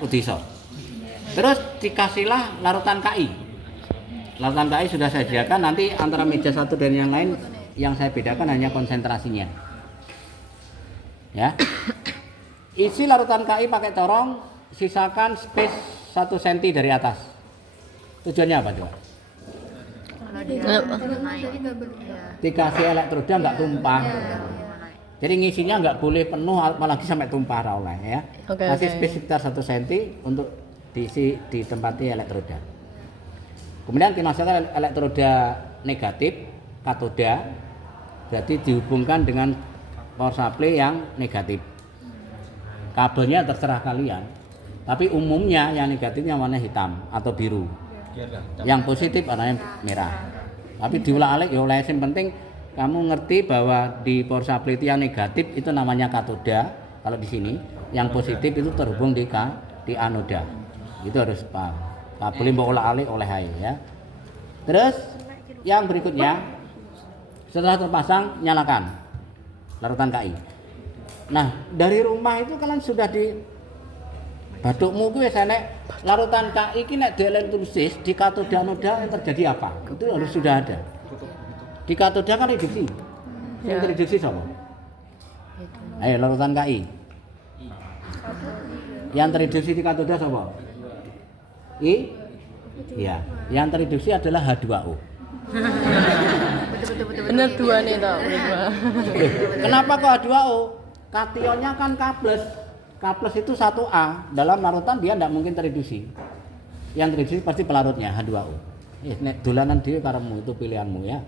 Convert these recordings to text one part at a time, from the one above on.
Udisa. Terus dikasihlah larutan KI. Larutan KI sudah saya sediakan, nanti antara meja satu dan yang lain yang saya bedakan hanya konsentrasinya. Ya. Isi larutan KI pakai corong, sisakan space 1 cm dari atas. Tujuannya apa coba? Dikasih elektroda nggak tumpah. Jadi ngisinya nggak boleh penuh, apalagi sampai tumpah oleh ya. Kasih space sekitar 1 cm untuk diisi ditempati elektroda. Kemudian dimasukkan elektroda negatif, katoda, berarti dihubungkan dengan power supply yang negatif. Kabelnya terserah kalian, tapi umumnya yang negatifnya warna hitam atau biru, yang positif warnanya merah. Tapi diulang-alik ya oleh yang penting kamu ngerti bahwa di power supply itu yang negatif itu namanya katoda, kalau di sini yang positif itu terhubung di anoda. Itu harus paham. Kabel mau olah-alik oleh air ya. Terus yang berikutnya setelah terpasang nyalakan larutan KI. Nah, dari rumah itu kalian sudah di badukmu kuwi wis enek larutan KI iki nek dielektrosis di katoda anoda yang terjadi apa? Itu harus sudah ada. Di katoda kan reduksi. Yang reduksi sama. Ayo larutan KI. Yang tereduksi di katoda sama? Ya, yang tereduksi adalah H2O. Bener dua nih toh, Kenapa kok H2O? Kationnya kan K+. K+ itu 1A. Dalam larutan dia tidak mungkin tereduksi. Yang tereduksi pasti pelarutnya H2O. Nek dolanan dhewe karepmu itu pilihanmu ya.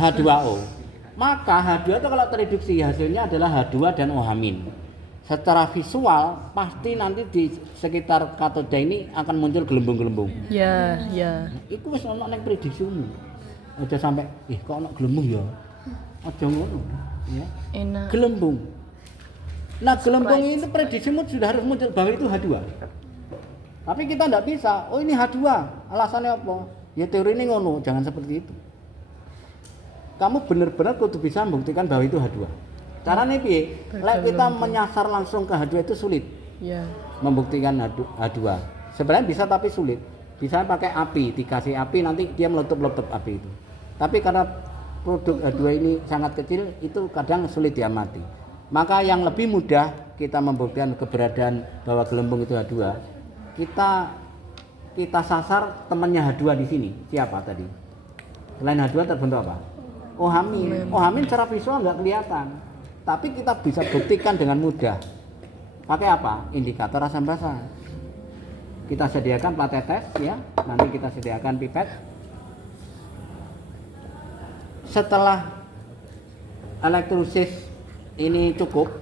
H2O. Maka H2 itu kalau tereduksi hasilnya adalah H2 dan OH-. Secara visual pasti nanti di sekitar katoda ini akan muncul gelembung-gelembung. Ya, ya. Iku wis ono ning prediksimu. Aja sampai kok ono gelembung ya. Aja ngono. Ya. Enak. Gelembung. Nah, gelembung itu prediksimu sudah harus muncul bahwa itu H2. Tapi kita enggak bisa. Oh, ini H2. Alasannya apa? Ya teori ini ngono, jangan seperti itu. Kamu benar-benar kudu bisa membuktikan bahwa itu H2. Caranya piye? Lek kita menyasar langsung ke H2 itu sulit. Ya. Membuktikan H2. Sebenarnya bisa tapi sulit. Bisa pakai api, dikasih api nanti dia meletup-letup api itu. Tapi karena produk H2 ini sangat kecil, itu kadang sulit diamati. Maka yang lebih mudah kita membuktikan keberadaan bahwa gelembung itu H2. Kita sasar temannya H2 di sini. Siapa tadi? Selain H2 terbentuk apa? OH-. OH- secara visual nggak kelihatan. Tapi kita bisa buktikan dengan mudah. Pakai apa? Indikator asam basa. Kita sediakan plat tetes ya. Nanti kita sediakan pipet. Setelah elektrosis ini cukup,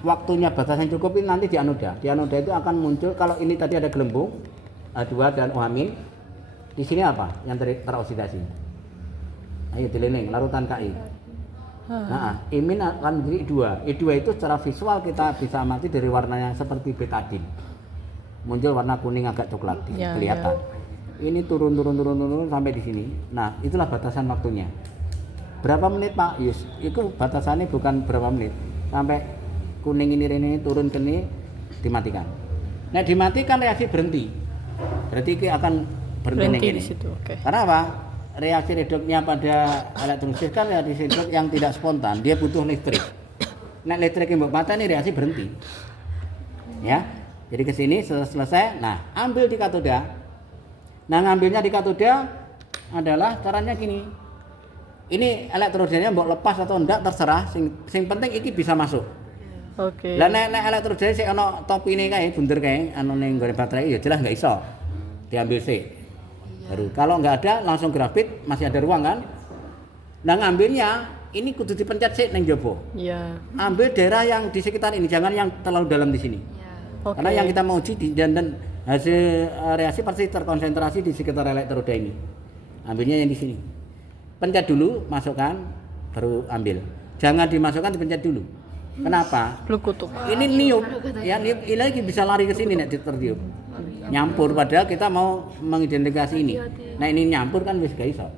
waktunya batasan cukup ini nanti di anoda. Di anoda itu akan muncul kalau ini tadi ada gelembung H2 dan OH-. Di sini apa? Yang teroksidasi. Ayo dililing larutan KI. Nah, imin akan menjadi E2. E2 itu secara visual kita bisa amati dari warnanya seperti betadin. Muncul warna kuning agak coklat kelihatan. Ya. Ini turun sampai di sini. Nah, itulah batasan waktunya. Berapa menit, Pak? Yes, itu batasannya bukan berapa menit. Sampai kuning ini turun ke ini dimatikan. Nah, dimatikan reaksi berhenti. Berarti akan berhenti di situ. Okay. Karena apa? Reaksi reduknya pada elektrosis kan reaksi reduk yang tidak spontan, dia butuh listrik. Nah, listrik yang mata ini reaksi berhenti. Ya. Jadi ke sini selesai. Nah, ambil di katoda. Nah, ngambilnya di katoda adalah caranya gini. Ini elektrodanya mbok lepas atau enggak terserah, sing penting iki bisa masuk. Oke. Lah nek elektrodanya sik ana topine kae, bunder kae, anu ning nggone baterai ya jelas enggak iso. Diambil sik. Baru kalau nggak ada langsung grafit, masih ada ruang kan? Nah, ngambilnya ini kudu dipencet sih neng jopo. Iya. Ambil daerah yang di sekitar ini, jangan yang terlalu dalam di sini. Okay. Karena yang kita mau uji dan hasil reaksi pasti terkonsentrasi di sekitar elektroda ini. Ambilnya yang di sini. Pencet dulu, masukkan, baru ambil. Jangan dimasukkan, dipencet dulu. Kenapa? Blue kutuk. Ini niup, ya niup, ini lagi bisa lari ke sini nek tertiup. Nyampur padahal kita mau mengidentifikasi ini. Nah, ini nyampur kan wis gak iso.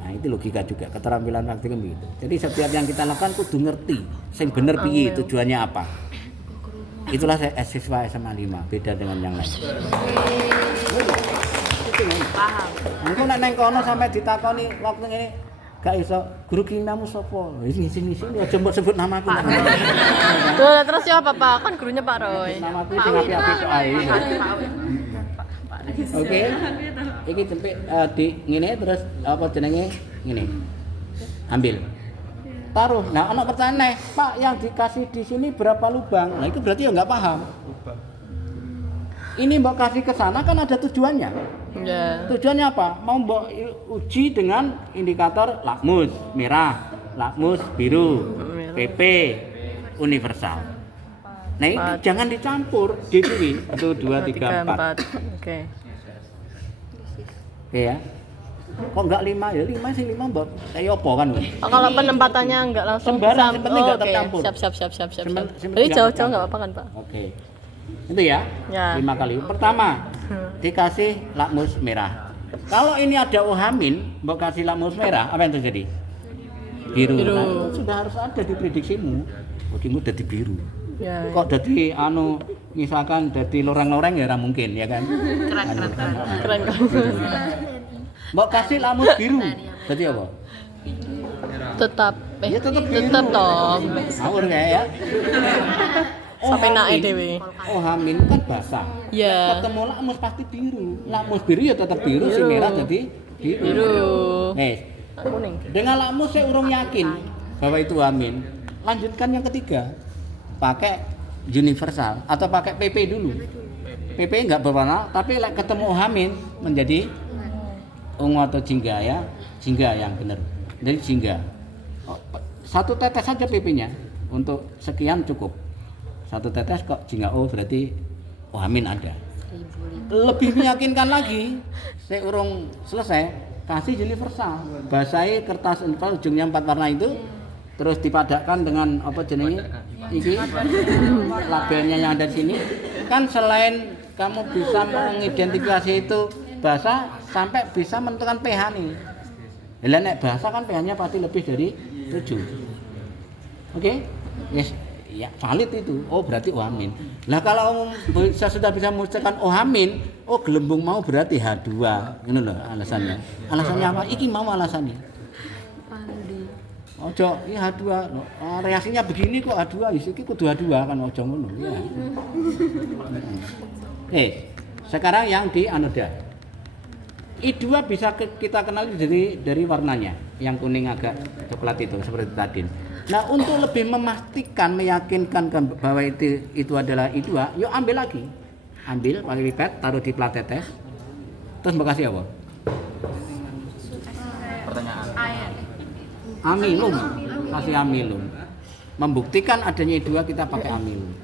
Nah, itu logika juga keterampilan praktik begitu. Jadi setiap yang kita lakukan kudu ngerti sing bener piye, tujuannya apa. Itulah saya siswa SMA 5, beda dengan yang lain. Paham. Engko nek nang kono sampai ditakoni waktu ini gak iso guru kimiamu sapa? Ngisi-ngisi aja mbok sebut namaku. Tuh, terus ya apa Pak? Kan gurunya Pak Roy. Namaku sing apik-apik tok ae. Oke. Iki jempik di ngene terus apa jenenge ngene. Ambil. Taruh. Nah, ana pertanyaan nih, Pak, yang dikasih di sini berapa lubang? Nah, itu berarti ya nggak paham. Ini mbok kasih ke sana kan ada tujuannya. Ya. Tujuannya apa? Mau mbok uji dengan indikator lakmus merah, lakmus biru, PP universal. Nah, ini jangan dicampur, dipilih 1 2 3 4. Oke. Oke ya. Kok enggak 5 ya? 5 sih 5 mbok kayak apa kan? Oh, kalau penempatannya enggak langsung sembarang, yang penting enggak oke. tercampur. Siap. Sembarang Jadi enggak jauh-jauh tercampur. enggak apa-apa kan, Pak? Oke. Itu ya. Ya. 5 kali. Pertama, dikasih lakmus merah. Kalau ini ada ohamin, mbok kasih lakmus merah, apa yang terjadi? Biru. Biru. Nah, itu sudah harus ada di prediksimu. Bagimu jadi biru. Ya. Kok jadi misalkan jadi loreng-loreng ya ora mungkin ya kan? Keren. Mbok kasih lakmus biru. Jadi apa? Tetap Ya, tetap biru. tetap toh. Ngawur kayak ya. Sampai naik Ohamin. dewe. Ohamin kan basah. Ya. Ketemu lakmus pasti biru. Lakmus biru ya tetap biru, si merah jadi biru. Biru. Kuning. Dengan lakmus saya urung yakin bahwa itu amin. Lanjutkan yang ketiga. Pakai universal atau pakai PP dulu. PP enggak berwarna, tapi ketemu ohamin menjadi ungu atau jingga ya. Jingga yang benar. Jadi jingga. Satu tetes saja PP-nya untuk sekian cukup. Satu tetes kok jingga O berarti ohamin ada. Lebih meyakinkan lagi, saya urung selesai kasih universal. Basahi kertas universal ujungnya 4 warna itu, terus dipadakkan dengan apa jenenge iki labelnya yang ada di sini. Kan selain kamu bisa mengidentifikasi itu basah sampai bisa menentukan pH nih. Lah nek basah kan pH-nya pasti lebih dari 7. Oke? Yes. Ya valid itu. Oh berarti ohamin. Lah kalau sudah bisa memutuskan ohamin, oh gelembung mau berarti H2. Ini loh alasannya. Alasannya apa? Iki mau alasannya. Ojo, ini H2. Reaksinya begini kok H2, iki kudu H2 kan ojo ngono ya. Sekarang yang di anoda. I2 bisa kita kenali dari warnanya, yang kuning agak coklat itu seperti tadi. Nah, untuk lebih memastikan, meyakinkan bahwa itu adalah I2, yuk ambil lagi. Ambil pakai pipet, taruh di plat tetes. Terus mau kasih apa? Pertanyaan. Amilum. Kasih amilum. Membuktikan adanya I2 kita pakai amilum.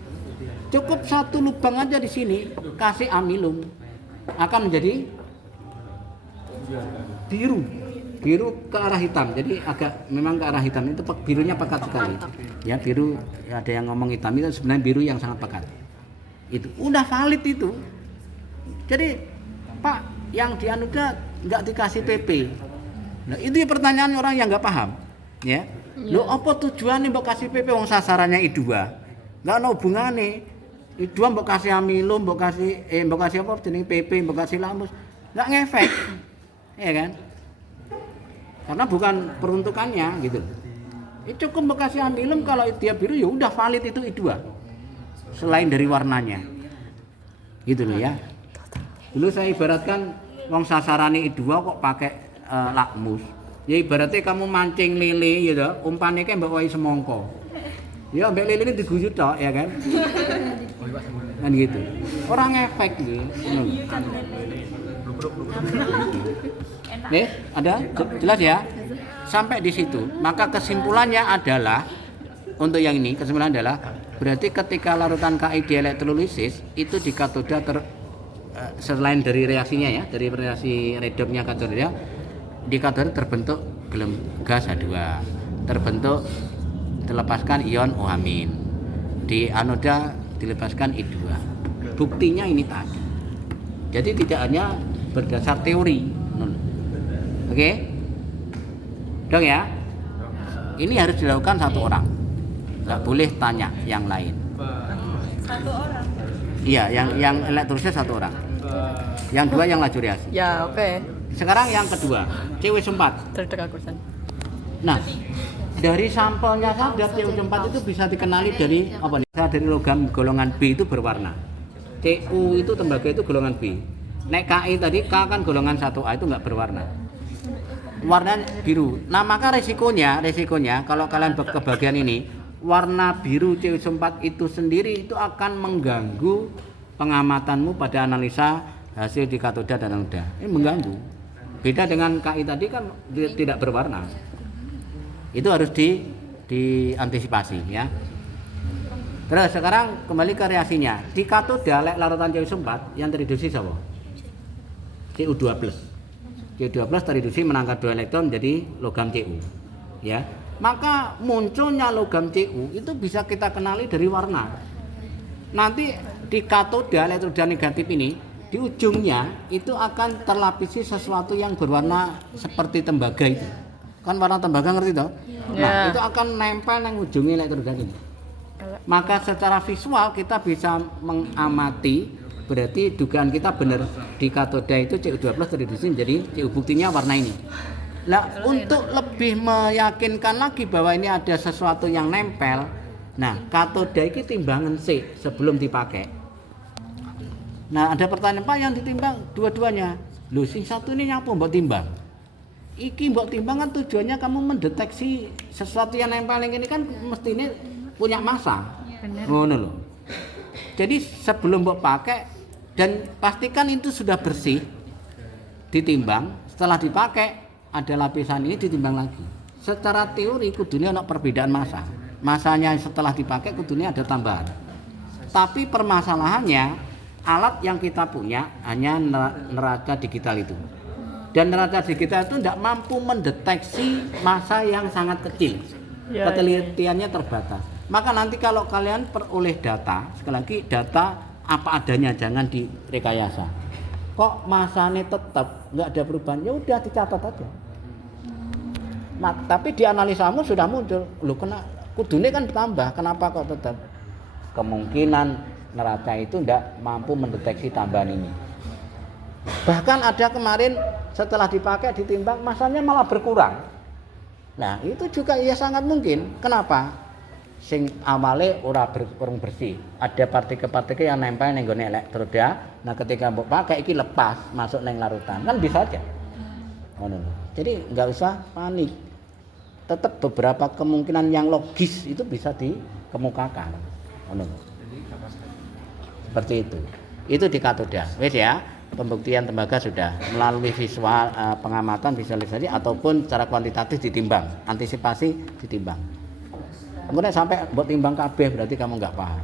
Cukup satu lubang aja di sini, kasih amilum. Akan menjadi biru. Biru ke arah hitam, jadi agak memang ke arah hitam itu birunya pekat sekali. Ya biru, ada yang ngomong hitam itu sebenarnya biru yang sangat pekat. Itu udah valid itu. Jadi Pak, yang di Anuda nggak dikasih PP. Nah itu ya pertanyaan orang yang nggak paham. Ya, lo apa tujuannya mbok kasih PP? Wong sasarannya I2, nggak ada hubungannya. I2 mbok kasih amilum, mbok kasih apa? Jenis PP, mbok kasih lamus, nggak ngefek, ya kan? Karena bukan peruntukannya gitu. Cukup bekasi amilum kalau dia biru ya udah valid itu I2. Selain dari warnanya. Gitu loh ya. Dulu saya ibaratkan wong sasarane I2 kok pakai lakmus. Ya ibaratnya kamu mancing lele gitu, umpannya kan mbak wae semongko. Ya mbak lele ini diguyut tok ya kan. Kan gitu. Orang efek gitu. Ada jelas ya? Sampai di situ. Maka kesimpulannya adalah untuk yang ini kesimpulan adalah berarti ketika larutan Ki di elektrolisis itu di katoda selain dari reaksinya ya, dari reaksi redopnya katoda, di katoda terbentuk gas H2, terbentuk dilepaskan ion ohamin. Di anoda dilepaskan I2. Buktinya ini tadi. Jadi tidak hanya berdasar teori. Oke? Dong ya? Ini harus dilakukan satu orang. Nggak boleh tanya yang lain. Satu orang. Iya, yang elektrolisa 1 orang. Yang 2 yang laju reaksi. Ya, oke. Sekarang yang kedua, CW4. Terdekat kurusan. Nah, dari sampelnya saja CU4 itu bisa dikenali dari apa nih? Dari logam golongan B itu berwarna. CU itu tembaga itu golongan B. Nek KI tadi K kan golongan 1A itu nggak berwarna. Warna biru. Nah, maka resikonya kalau kalian kebagian ini, warna biru CU4 itu sendiri itu akan mengganggu pengamatanmu pada analisa hasil di katoda dan anoda. Ini mengganggu. Beda dengan KI tadi kan tidak berwarna. Itu harus diantisipasi ya. Terus sekarang kembali ke reaksinya. Di katoda larutan CU4 yang tereduksi siapa? CU2+. CU2+ tereduksi menangkap 2 elektron jadi logam Cu. Ya. Maka munculnya logam Cu itu bisa kita kenali dari warna. Nanti di katoda elektroda negatif ini di ujungnya itu akan terlapisi sesuatu yang berwarna seperti tembaga itu. Kan warna tembaga ngerti toh? Nah, itu akan nempel yang ujungnya elektroda ini. Maka secara visual kita bisa mengamati, berarti dugaan kita benar di katoda itu CU2+ tereduksi jadi CU buktinya warna ini. Nah, untuk lebih meyakinkan lagi bahwa ini ada sesuatu yang nempel, nah katoda ini timbangan C sebelum dipakai. Nah, ada pertanyaan, Pak, yang ditimbang dua-duanya. Loh, sing satu ini nyapa mbok timbang? Iki mbok timbang kan tujuannya kamu mendeteksi sesuatu yang nempel ini kan mesti ini punya massa. Ngono loh. Jadi sebelum mbok pakai dan pastikan itu sudah bersih, ditimbang, setelah dipakai ada lapisan ini ditimbang lagi. Secara teori kudunya ada perbedaan massa. Massanya setelah dipakai kudunya ada tambahan. Tapi permasalahannya alat yang kita punya hanya neraca digital itu. Dan neraca digital itu tidak mampu mendeteksi massa yang sangat kecil. Ketelitiannya terbatas. Maka nanti kalau kalian peroleh data, sekali lagi data apa adanya, jangan direkayasa. Kok massanya tetap nggak ada perubahan? Ya udah dicatat aja. Nah, tapi di analisamu sudah muncul, loh kena kudune kan bertambah, kenapa kok tetap? Kemungkinan neraca itu tidak mampu mendeteksi tambahan ini. Bahkan ada kemarin setelah dipakai ditimbang massanya malah berkurang. Nah, itu juga ya sangat mungkin. Kenapa? Sing awale ora kurang bersih. Ada partikel-partikel yang nempel ning gone elektroda. Nah, ketika mbok pakai iki lepas masuk neng larutan. Kan bisa aja. Ngono. Jadi nggak usah panik. Tetap beberapa kemungkinan yang logis itu bisa dikemukakan. Ngono. Seperti itu. Itu di katoda. Wes ya. Pembuktian tembaga sudah melalui visual pengamatan visualisasi ataupun secara kuantitatif ditimbang, antisipasi ditimbang. Kemudian sampai buat timbang kabeh berarti kamu nggak paham.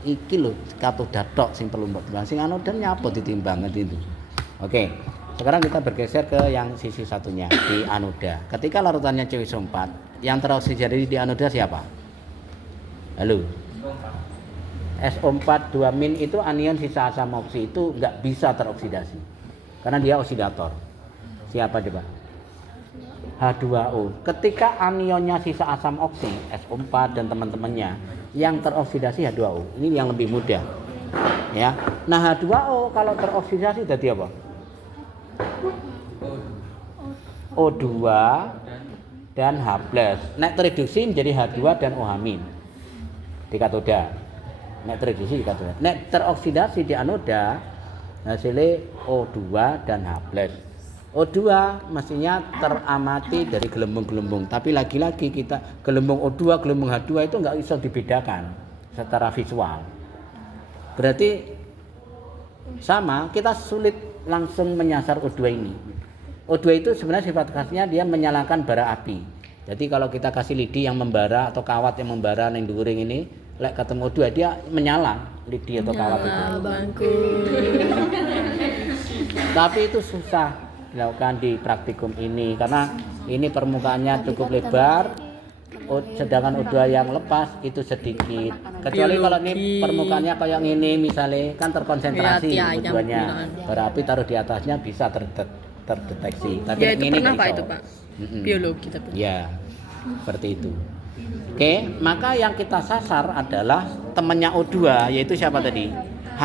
Iki lho katoda tok sing perlu mbok timbang, sing anoda nyapa ditimbang itu. Oke. Sekarang kita bergeser ke yang sisi satunya di anoda. Ketika larutannya CW4, yang teroksidasi di anoda siapa? Halo. SO4 2- itu anion sisa asam oksi itu nggak bisa teroksidasi karena dia oksidator. Siapa coba? H2O. Ketika anionnya sisa asam oksi SO4 dan teman-temannya yang teroksidasi H2O. Ini yang lebih mudah. Ya. Nah, H2O kalau teroksidasi jadi apa? O2 dan H+. Nek tereduksi menjadi H2 dan OH- di katoda. Nek tereduksi di katoda. Nek teroksidasi di anoda hasilnya O2 dan H+. O2 mestinya teramati dari gelembung-gelembung, tapi lagi-lagi kita gelembung O2, gelembung H2 itu nggak bisa dibedakan secara visual. Berarti sama, kita sulit langsung menyasar O2 ini. O2 itu sebenarnya sifat khasnya dia menyalakan bara api. Jadi kalau kita kasih lidi yang membara atau kawat yang membara yang dhuwuring ini, lek ketemu O2 dia menyala lidi atau kawat itu. Bangku. Tapi itu susah dilakukan di praktikum ini karena ini permukaannya cukup lebar, sedangkan O2 yang lepas itu sedikit. Kecuali kalau ini permukaannya kayak ini misalnya kan terkonsentrasi O2-nya. Bara api taruh di atasnya bisa terdeteksi. Tapi ya, itu ini pernah Pak iso. itu Pak. Biologi tapi. Ya, seperti itu. Oke, maka yang kita sasar adalah temannya O2, yaitu siapa tadi? H+.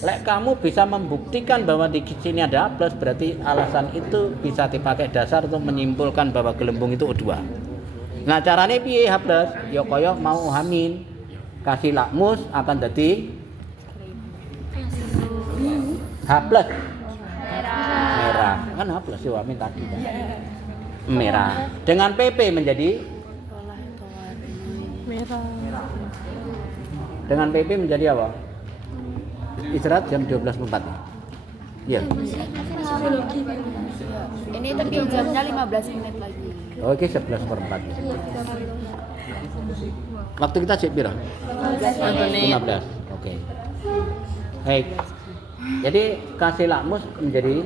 Lek kamu bisa membuktikan bahwa di sini ada H+, berarti alasan itu bisa dipakai dasar untuk menyimpulkan bahwa gelembung itu O2. Nah, caranya piye H+? Ya kaya mau hamin. Kasih lakmus akan jadi H+. Merah. Kan H+ ya hamin tadi kan. Merah. Dengan PP menjadi Merah. dengan PP menjadi apa? Istirahat jam 12.04. Iya. Ini tapi jamnya 15 menit lagi. Oke, 11.04. Waktu kita cek piro? 15. Oke. Baik. Jadi kasih lakmus menjadi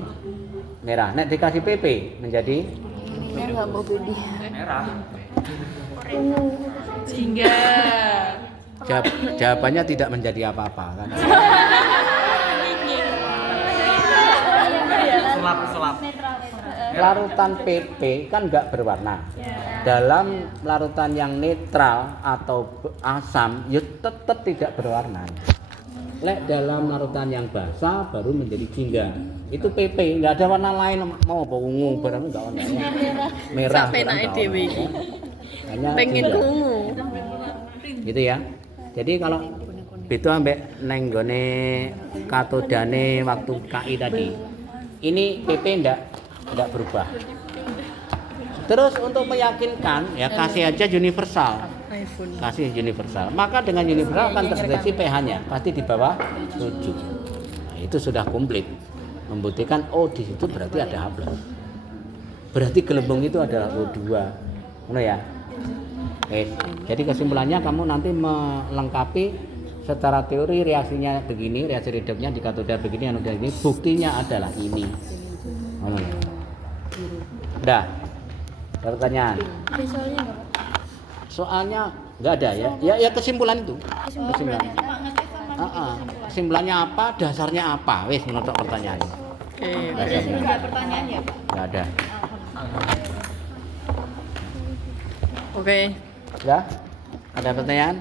merah. Nek dikasih PP menjadi Ini nggak mau beli. merah. Jingga. Jawabannya tidak menjadi apa-apa kan. Selap. Larutan PP kan nggak berwarna. Dalam larutan yang netral atau asam, ya tetap tidak berwarna. Lek dalam larutan yang basah baru menjadi jingga. Itu PP, nggak ada warna lain. Mau apa ungu, barang nggak warna. Merah. Sampai naik dewe iki. Pengen jingga. ungu. Gitu ya. Jadi kalau itu ambek neng gone katodane waktu KI tadi. Ini PP enggak berubah. Terus untuk meyakinkan ya kasih aja universal. iPhone. Kasih universal. Maka dengan universal akan terdeteksi pH-nya pasti di bawah 7. Nah, itu sudah komplit. Membuktikan oh di situ berarti ada H+. Berarti gelembung itu adalah O2. Ngono ya. Oke, jadi kesimpulannya kamu nanti melengkapi secara teori reaksinya begini, reaksi reduknya di katoda begini, anoda ini, buktinya adalah ini. Udah, ada pertanyaan? Soalnya nggak ada ya? Ya kesimpulan itu. Kesimpulan. Kesimpulannya apa? Dasarnya apa? Wes menurut pertanyaan. Oke. Dasarnya. Ada pertanyaan ya, Pak? Nggak ada. Oke. Ya? Ada pertanyaan?